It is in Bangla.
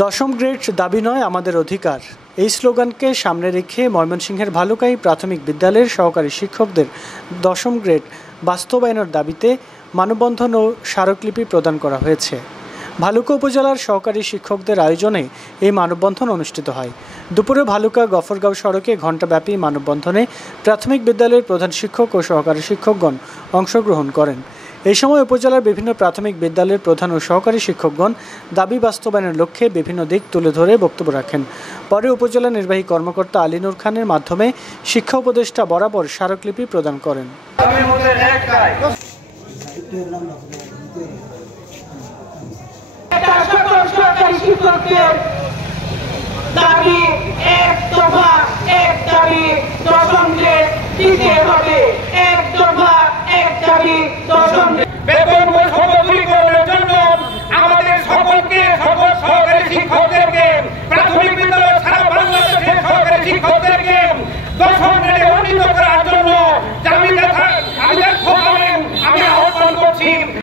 দশম গ্রেড দাবি নয় আমাদের অধিকার, এই স্লোগানকে সামনে রেখে ময়মনসিংহের ভালুকাই প্রাথমিক বিদ্যালয়ের সহকারী শিক্ষকদের দশম গ্রেড বাস্তবায়নের দাবিতে মানববন্ধন ও স্মারকলিপি প্রদান করা হয়েছে। ভালুকা উপজেলার সহকারী শিক্ষকদের আয়োজনে এই মানববন্ধন অনুষ্ঠিত হয়। দুপুরে ভালুকা গফরগাঁও সড়কে ঘণ্টাব্যাপী মানববন্ধনে প্রাথমিক বিদ্যালয়ের প্রধান শিক্ষক ও সহকারী শিক্ষকগণ অংশগ্রহণ করেন। এই সময় উপজেলার বিভিন্ন প্রাথমিক বিদ্যালয়ের প্রধান ও সহকারী শিক্ষকগণ দাবি বাস্তবায়নের লক্ষ্যে বিভিন্ন দিক তুলে ধরে বক্তব্য রাখেন। পরে উপজেলা নির্বাহী কর্মকর্তা আলী নূর খানের মাধ্যমে শিক্ষা উপদেষ্টা বরাবর স্মারকলিপি প্রদান করেন। বেতন বৈষম্য দূরীকরণের জন্য আমাদের সকলকে সকল সহকারী শিক্ষকদেরকে প্রাথমিক বিদ্যালয়ের সারা বাংলাদেশের সহকারী শিক্ষকদেরকে দশম গ্রেডে উন্নীত